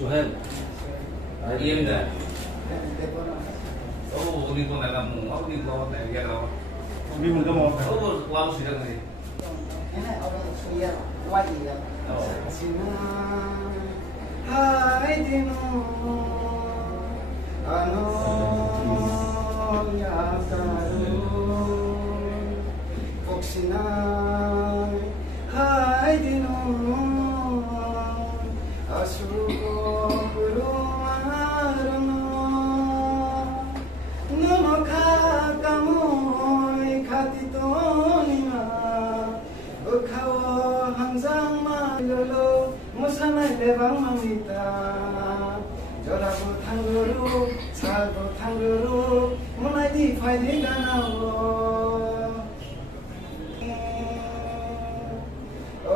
Suhail. Yên rồi. Oh, đi con này là mù, đi con này kia đâu. Đi một cái một. Qua một sự gì? Cái này ông suy à, qua gì à? Hai दिन ano yakaro Foxinai hai दिन asuro purumarano nono kakamoi katitonima ukhawo hanjang malolo musanai lebang mamita jorago thanguru sago thanguru munai di phaidi ganao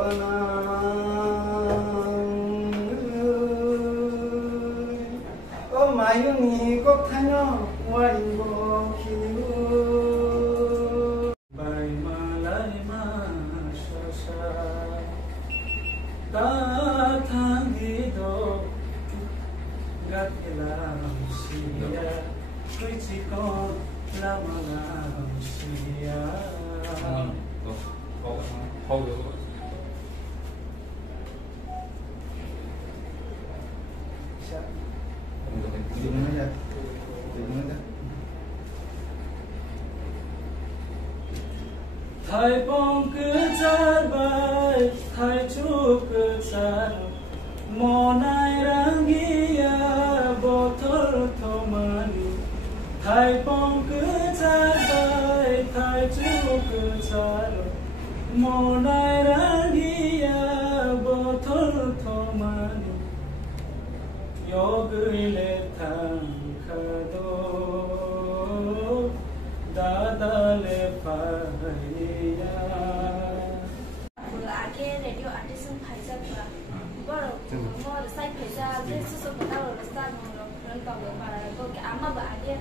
ona o mayuni kok thanyo waingo khiliu bai malai ma shasha ta thangi do gat elam sia koi chi ko lama lam sia Không được. Thai bong cứ chát bay, thai chúc cứ chát, mò nai rang gia bo thor thomani. Thai bong cứ chát bay, thai chúc cứ chát, mò nai rang gia bo thor thomani. Yo gửi lệ thang khado, dada lệ phai ya. Vừa cái radio artist phải ra và bắt đầu mua được sách phải ra cái số số của tao là sao mà nó còn được mà có cái ám mà bà kia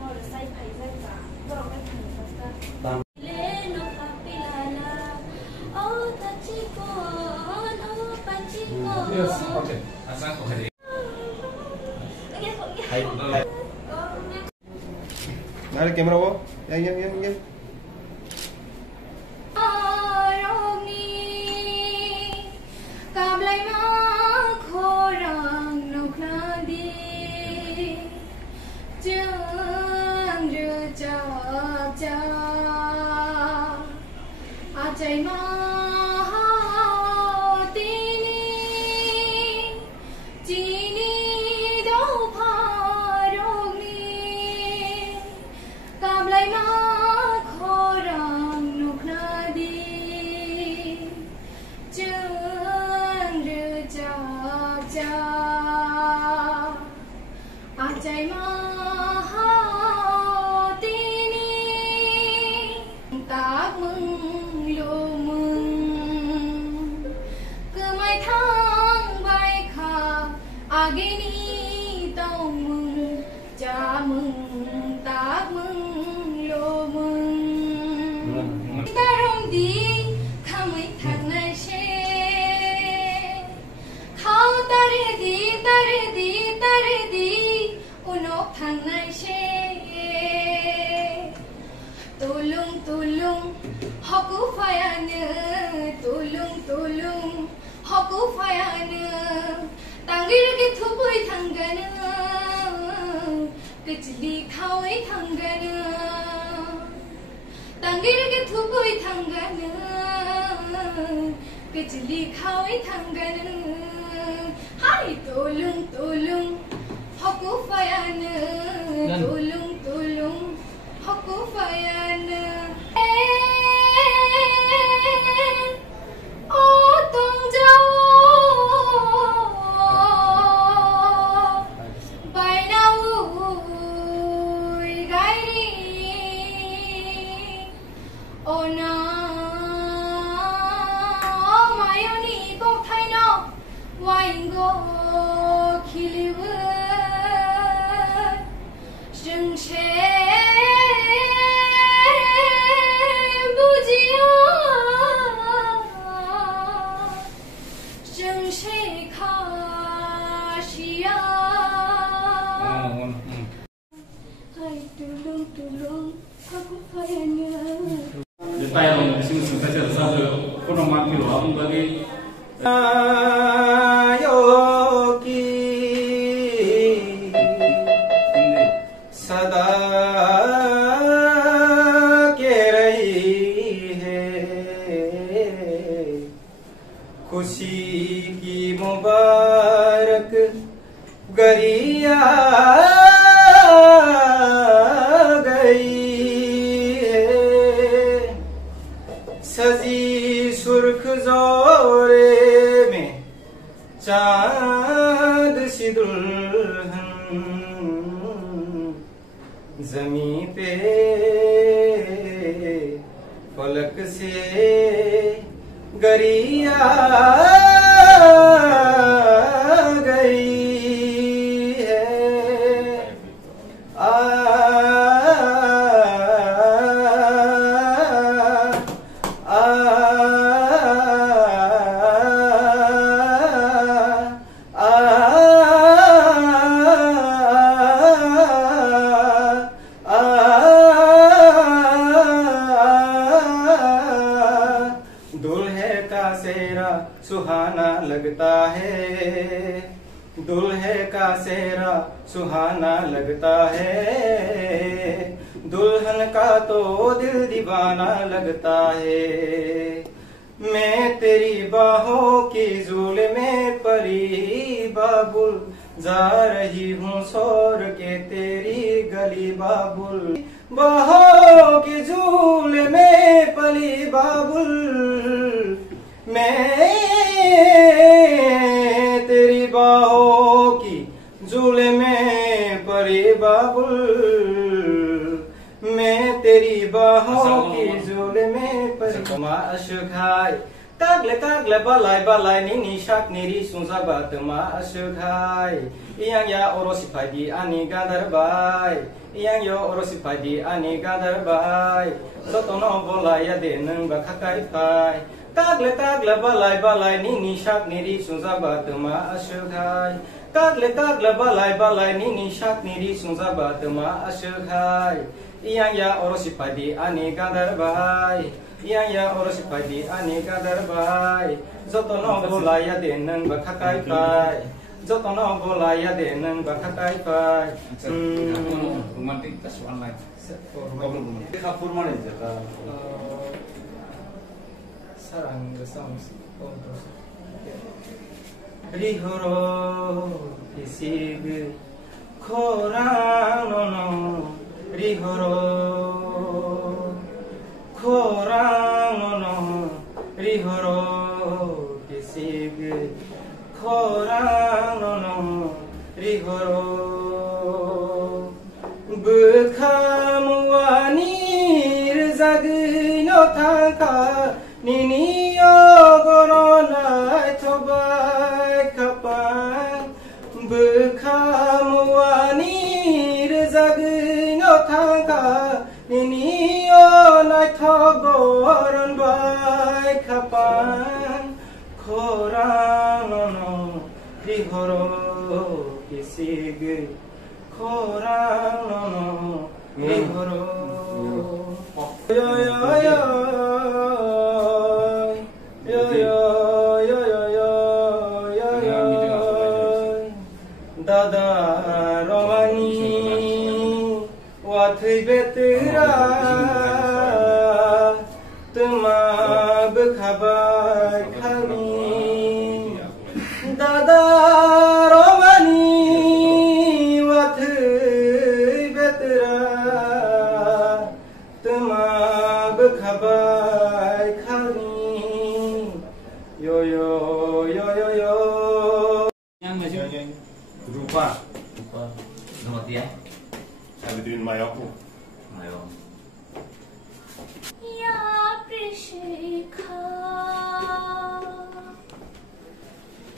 mua được sách phải ra và bắt đầu cái thằng sao ta lên nó phát pilala ô ta chỉ con ô ta chỉ con Yes, okay. Asal kau hari. Hai. Nari camera wo. Yang. Asia Hai tulung aku sayangnya Depai yang sing saja satu kurang mati loh aku bagi yogi सदा के रही है खुशी की मुबारक गरिया गई है सजी सुर्ख जोरे में चांद सी दुल्हन जमी पे फलक से गरिया गई है दुल्हे का सेहरा सुहाना लगता है दुल्हे का सेहरा सुहाना लगता है दुल्हन का तो दिल दीवाना लगता है मैं तेरी बाहों की झूल में परी बाबुल जा रही हूँ सौर के तेरी गली बाबुल बाहों की झूल में पली बाबुल मैं तेरी बाहों की झूल में परी बाबुल मैं तेरी बाहों की झूल में परी माशुखाय कागले बालाय बालाय निनी शाक निरी सुंजाबात माशुखाय iyang ya orosipadi ani gadarbai iyang yo orosipadi ani gadarbai zotono bolaya de nang bakakai pai kagle balai balai nini shak niri sunzabat ma ashugai kagle balai nini shak niri sunzabat ma ashugai iyang ya orosipadi ani gadarbai iyang ya orosipadi ani gadarbai zotono bolaya de nang bakakai pai Jotono bolaya de nang bakakai pai romantic that's one line kapur mana jaka sarang songs rihoro isig khorano no rihoro rihoro isig khorano rihoro bukhamuanir zagino thangka niniyo goronai thobai kapang bukhamuanir zagino thangka niniyo nai thogoron bai kapang khorano rihoro isig khorano rihoro yo yo yo yo yo yo yo yo yo dada romani wathai betera tuma bkhabai khani Dada romani wathai betera tuma bkhabai khani yo yo yo yo yo yang masih Rupa nomor dia Sabitrin Mayoko ayo Ya Prishikha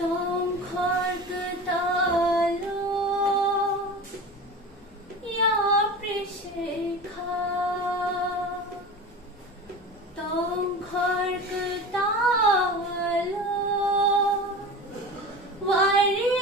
Tom Khargtalo Ya Prishikha Tom Khargtalo Wari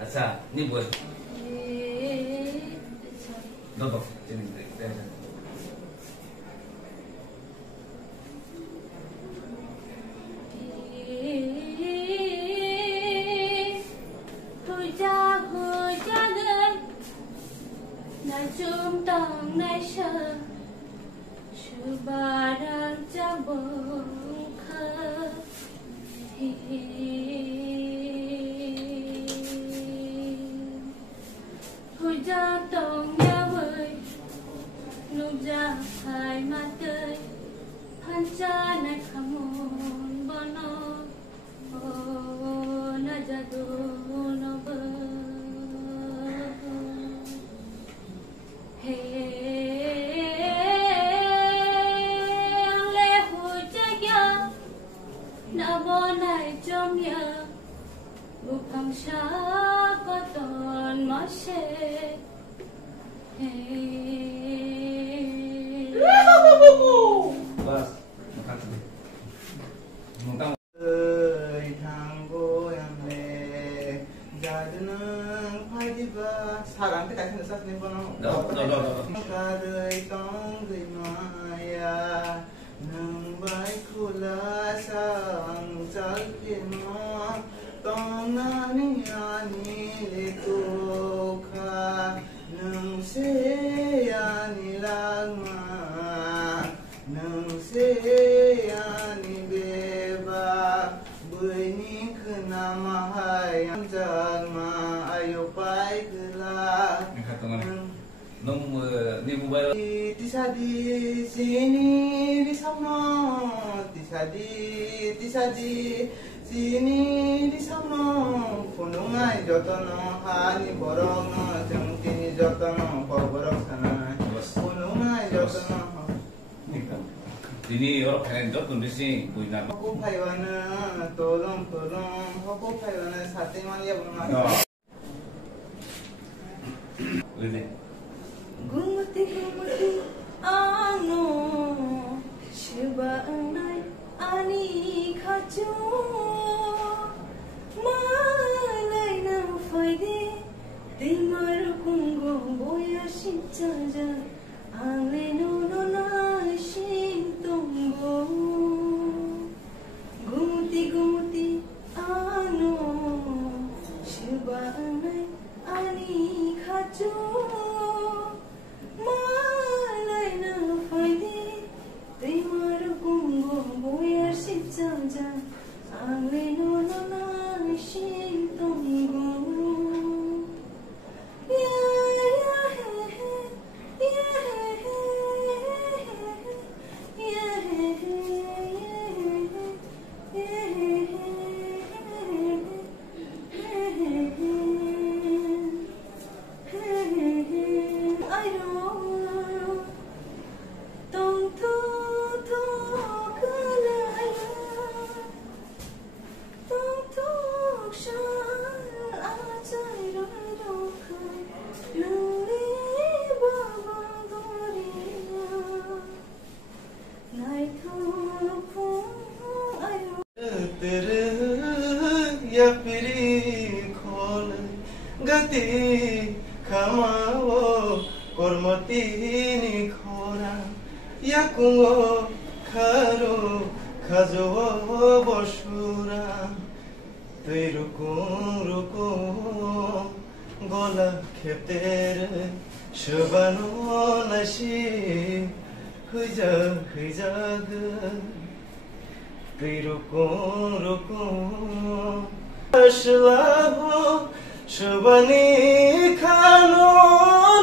अच्छा ni buat Dobok sini Najum tang naisha Shubarang jabong kha Huja tong ya vơi Nụ ja hai ma tơi Hancha nai khamon bono O na jadu no bơ Bukan siapa ton masih bas makan sini mungkin 사람한테 같이 썼는 거는 가르이 똥그마야 능바이 쿨라상 짧게만 똥나니 아니 레토카 능세 아니 랑마 능세 아니 베바 부이니 그나마 하얀 장마 아요 빠이 nung ni mobile tisadi sini di sana tisadi sini di sana punungai jotono hani borong jengtini jotono borong sana punungai jotono ini orang kalian jod kondisi punya aku paywana tolong aku paywana sate mania bunga ini Gumati anu Shibanai ani khachu Malai na faide Timar kungo boya shinchaja Angle no na shintongo Gumati anu Shibanai ani khachu Malay na faide Timar kungo boyar sipjaja Angle no na shintongo Gati kamao kormotini khora yakungo kharo khajo bosura tui ruku gola khepter Shabano nashi hujaga Piroko roko Ashlaho Shabani khano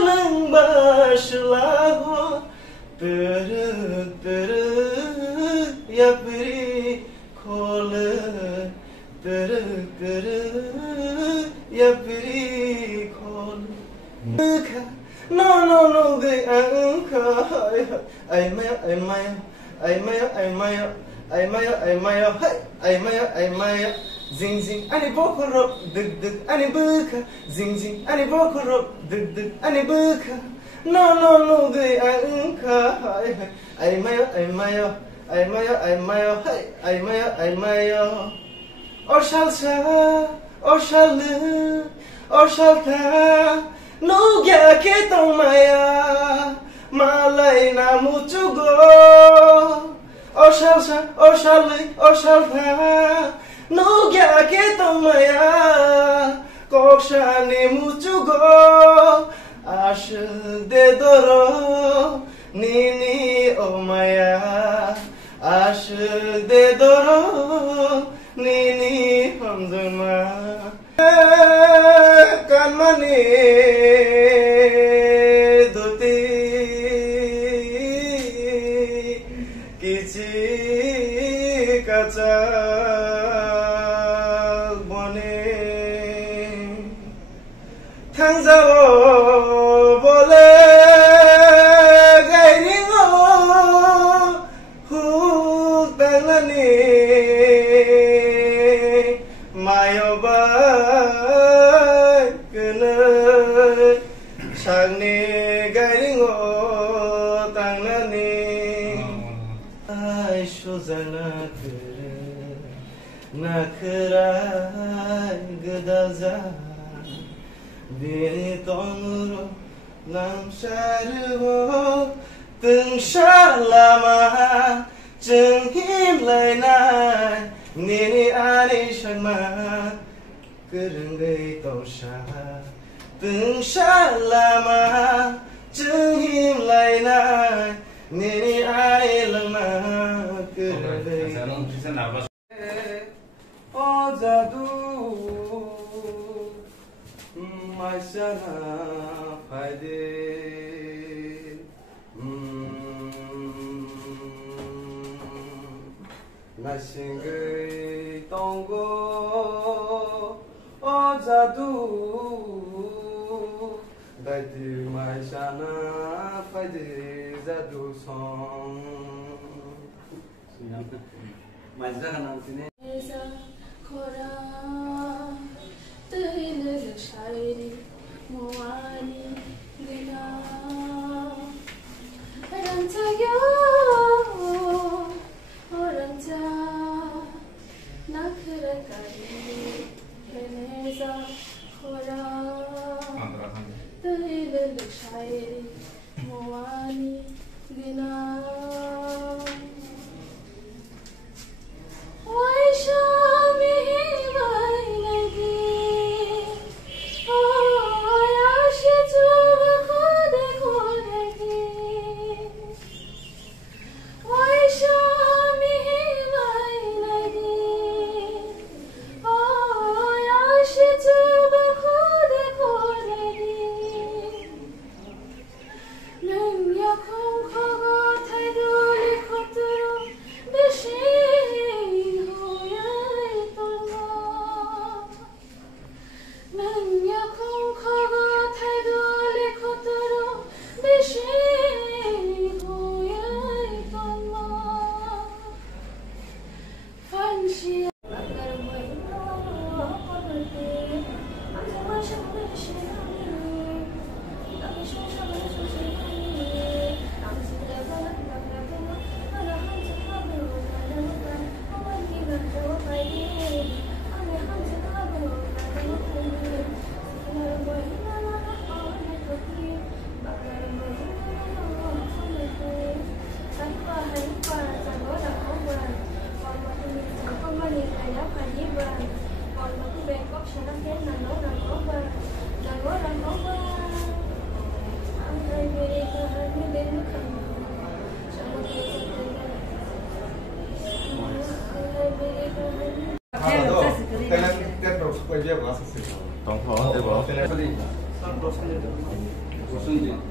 nangba Ashlaho Pere yapri khole Pere yapri khole No, they Maya, zing zing, ani bokoro, dug, ani buka, zing zing, ani bokoro, dug, ani buka. No, they Maya, or shall sa, or shall live, or shall ta. No gya ke to maya malai na muchugo o shall tha no gya ke to maya koksha ne muchugo ash de doro nini o maya ash de doro nini hamzuma kanmani doti kichi kacha bone thangzao bole gairingo hu tanglani mayoba Shagni gairingo tanglani Ai shozana kere nakra gadaza Bini tongro lam sharho Tung shalama Jeng him lai nai Nini ani shagma Kerengai tong shah Từng sát lama chứng him lại nai Nini ai lần mà cứ đây Ô jadu Mai sana phải đi Nai singai tongo Ô jadu Đại từ mai sana phải đi ra đủ song mai ra khăn tin khora tui le shairi muani gina ranta yo oranta nakhra kari heneza khora tui le shairi muani gina Why show me my lady? Oh, I should do the Why show me my lady? Oh, I should do the Nung ya kong 동포 대보 무슨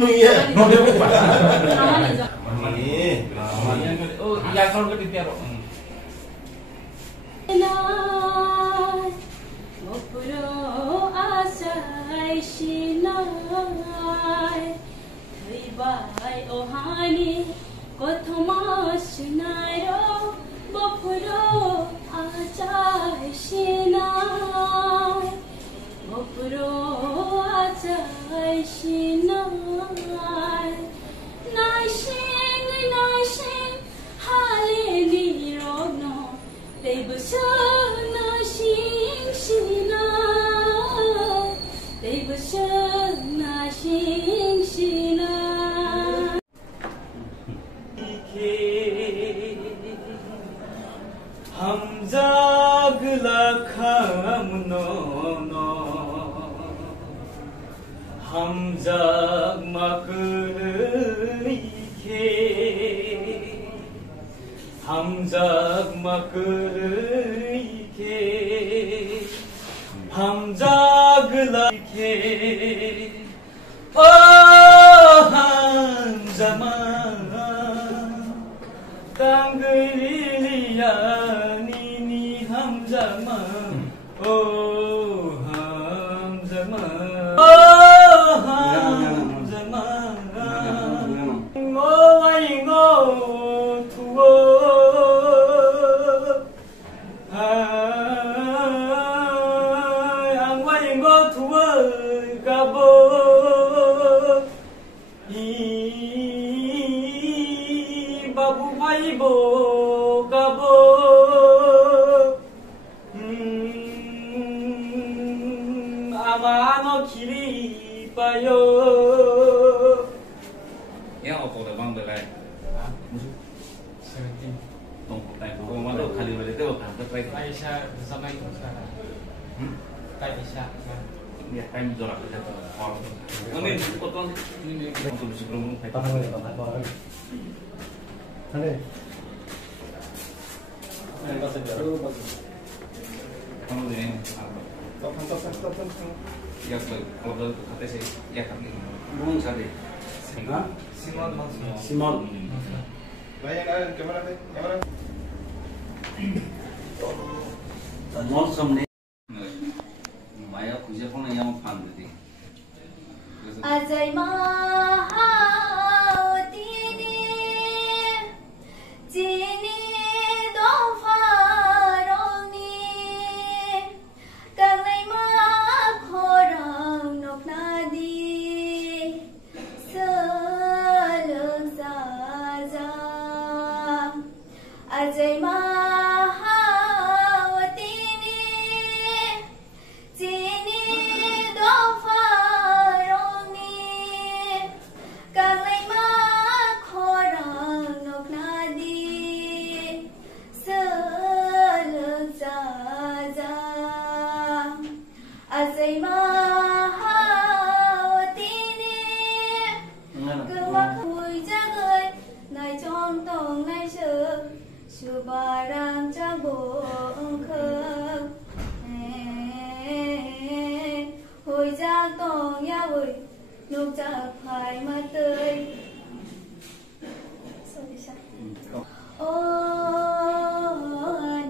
No dia buka. Ini. Oh, ya kalau ke tiaro. Yang apa dah bang belai? Tunggu tanya, kau mana kali balik tu? Kita try. Aisyah bersama itu sekarang. Aisyah. Ya, time zorak kita tu. Mungkin potong ini untuk sebelum. Kamu ni ya kalau kata saya ya kami bung sade Simon Bayangkan kamera. mall samne maya puja phone yang fan diti Ajay mahautini chini dongfaroni kanai ma khorang noknadi salung saja Ajay mahautini chini dongfaroni kanai ma khorang noknadi salung saja Ajay mahautini Kemak hui jagai nai chong tong nai shu shu barang jabong khơ hui jag tong ya hui nục jak phai ma tơi ô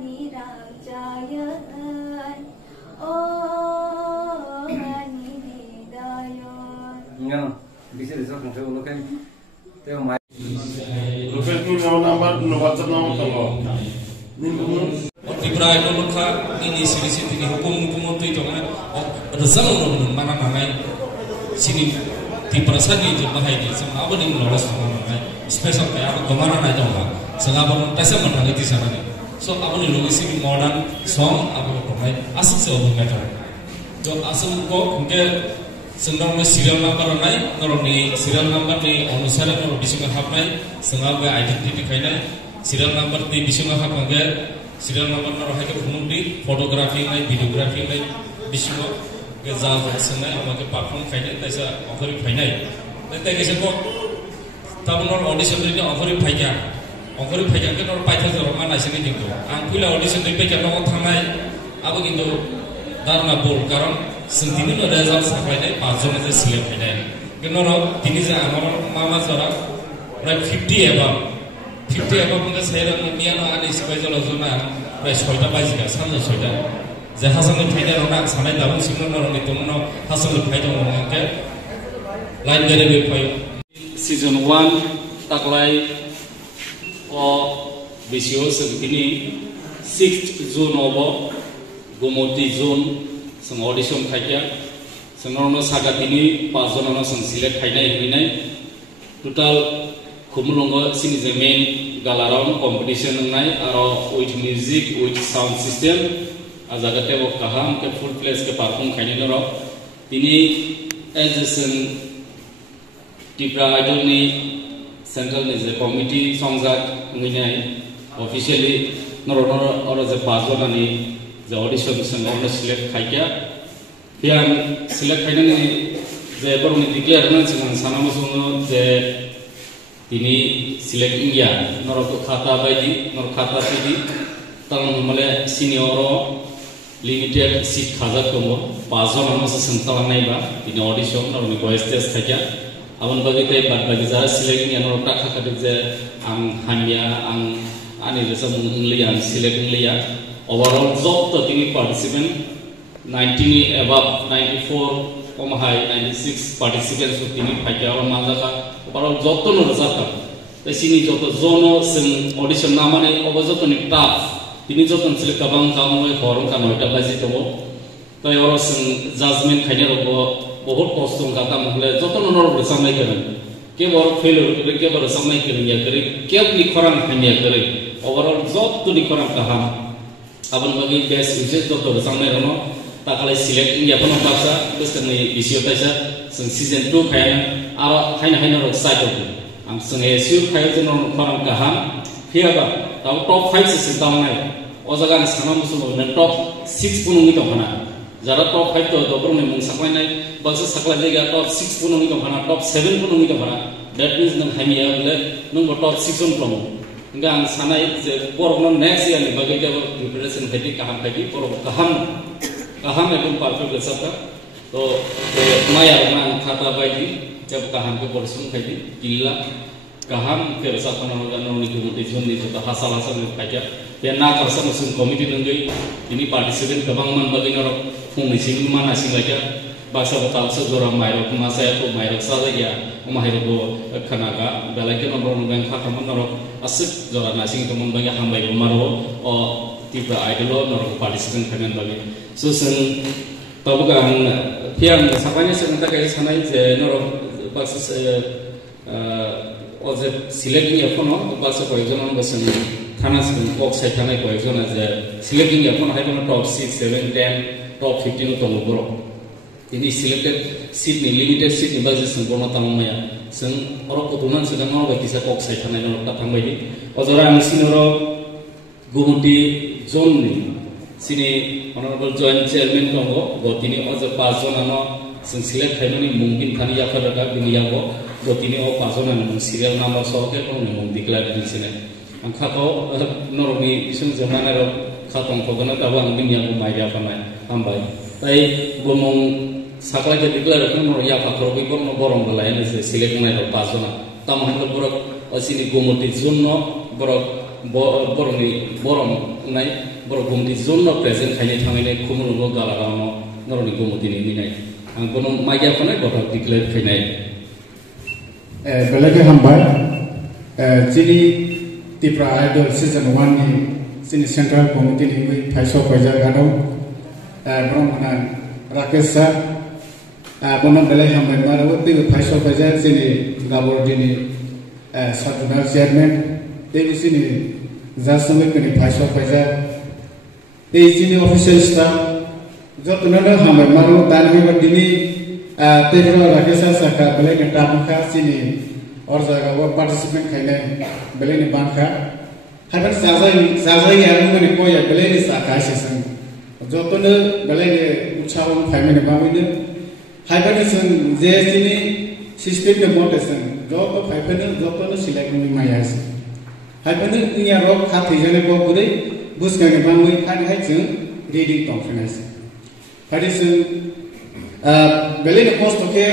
ni rang jayan ô ni dayon Nga, bisa disok ng ulo kan. Teo mai. Rufet ni number no WhatsApp number talo. Tripura itu lokha ini sini ini hukum itu itu kan resal orang mana nangai sini Tripura sani itu bahaya ni sama apa ni lolos mana special kayak apa kemana naik orang sengaja orang pesa mana itu sana ni so apa ni lolos sini modern song apa orang asal seorang kata so asal kok mungkin senang ni serial number naik kalau ni serial number ni अनुसार kalau bisa ngahap naik sengaja identity kayaknya serial number ni bisa ngahap mungkin serial number naro hai ke phone photography naik videography naik bisa ke jauh sengai amake perform kayaknya taisa offer kayaknya nanti kisah kok tahu nor audition ini offer kayaknya ke nor paitha jorong mana sini gitu angkulah audition ini kayaknya nor thangai apa gitu darna bol karon sentini no result sampai naik 5 জন aja select kayaknya ke nor tini je amar mama jora right 50 above mungkin saya dan niano ada sebagai jalan zona right 6টা baji ka samne 6টা je hasanul faida rona sanai labun simno orang itu no hasanul faida orang ke line dari pai season 1 taklai o bisio segini 6th June obo gomoti zone sang audition khaikya sangrono saga tini 5 John ono sang select khainai hinai total khumulongo sini je main galaround competition nai aro with music with sound system azagate wo kaham ke full place ke perform khaini noro tini as a Tripura Idol ni central ni je committee songjak nginai officially noro oro je 5 John ani je audition sangono select khaikya pian select khaini ni je borni declare na singan sanamusuno je tini select India noro khata baidi nor khata tidi tang male senior limited seat khaja komo 5 John amase sentala naiba tini audition nor ni voice test khaja abon bagi tai bad bagi jara select India nor ta khaka je ang hamya ang ani resam lian select liya overall job to tini participant 90 above 94 high 96 participants with tini khaja or mazaka overall job to no resata tai sini job zono sen audition namane obojoto ni tough tini joton select kabang kamoi horon ka 9টা baji tobo tai oro sen judgment khaine robo bahut kostom kata mhle joton nor samai karen ke bor failure ke bor samai karen ya kare ke ni khoran khaine kare overall job to ni khoran kaham abon bagi best usage to samai rono takalai select India pun paksa terus kami bisio taisa sen season 2 khaina aro haina ro side to am sengai siu khayo jono khoran kaham hiaba tahu top 5 season tamai ojagan sana musulo na top 6 punungi to kana jara top 5 to dobro ne mung saklai nai balsa saklai lega top 6 punungi to kana top 7 punungi to kana that means nang hamia bole nang top 6 on promo ngang sanai je porno next year ni bagai jab preparation heti kaham kaki por kaham ekdom perfect lesata to maya nang khata baidi jab kaham ke porsun kaki gilla gaham ke rasa kono noni gumuti joni jota hasal kaja ya na karsa musim komite nunggu ini partisipasi kabang man bagi norok fung sing mana sing aja bahasa betal sejora mairo masa itu mairo saja ya mairo go kanaga belaki nomor nunggu hakaman norok asik jora nasing teman bagi hambai maro o tiba idol norok partisipasi kangen bagi susun tahu kan yang sapanya sebentar kayak sana itu norok bahasa oze selecting ya kono bahasa koreksion bahasa थाना से Kock से थाना को एक zone है selecting या कौन है कौन टॉप 6 7 10 टॉप 15 तो लोग बरो ini selected seat ni limited seat ni basis sen kono tamang maya sen oro ko tunan sedang no bagi sa kok sai thana no ta thang bai ojora ami sinoro gumuti zone ni sini honorable joint chairman ko gotini ojo 5 jon ano sen select thaino ni mungkin thani ya khara ka bini ya ko gotini o 5 jon ano serial number so ke ko ni mung declare di sini angka ko normi isun zamana ro khatong ko gana tabang bin yang mai ya panai ambai tai bomong sakla ke declare kan no ya ka krobi ko no borong bala ene se select mai ro pasona tam han borok asini gumuti junno borok borong nai borok gumuti junno present khane thamine khumul go gala no noroni gumuti ni nai ang kono mai ya panai borok declare khainai belage hambai chini Tipra Idol Season 1 ni sini Central Committee ni wi phaiso paja gado brahmana Rakesh sir bono belai hambai maro ti phaiso paja sini gabor dini Sadhunar chairman te sini jasame kini phaiso paja te sini official staff jotna hambai maro danwi dini Tipra Rakesh sir ka belai ke tamka sini और जगह वो participant खाइने बेले ने बांखा हर साजा यार में ने कोई बेले ने साखा सेसन जो तो ने बेले ने उछाव खाइने ने बामी ने हाइबर ने सन जेसी ने सिस्टम में मोटेसन जो तो फाइबर ने जो तो ने सिलेक्ट में माया से हाइबर ने इया रोक खाते जने को बुरे बुस के बामी खान है जों रेडी कॉन्फ्रेंस हरिसन बेले ने पोस्ट के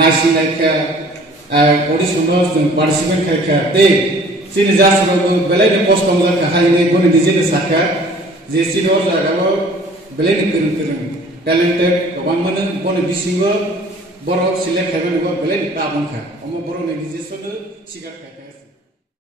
नासी like audition dos dan participant kaya te sini jasro belai ni post pamula kahai ni bone dijene saka je sini or jaga belai ni kirim talented kawan mana bone bisingo borok select hebben belai ni tabang ka omo borok ni dijese sikar kaya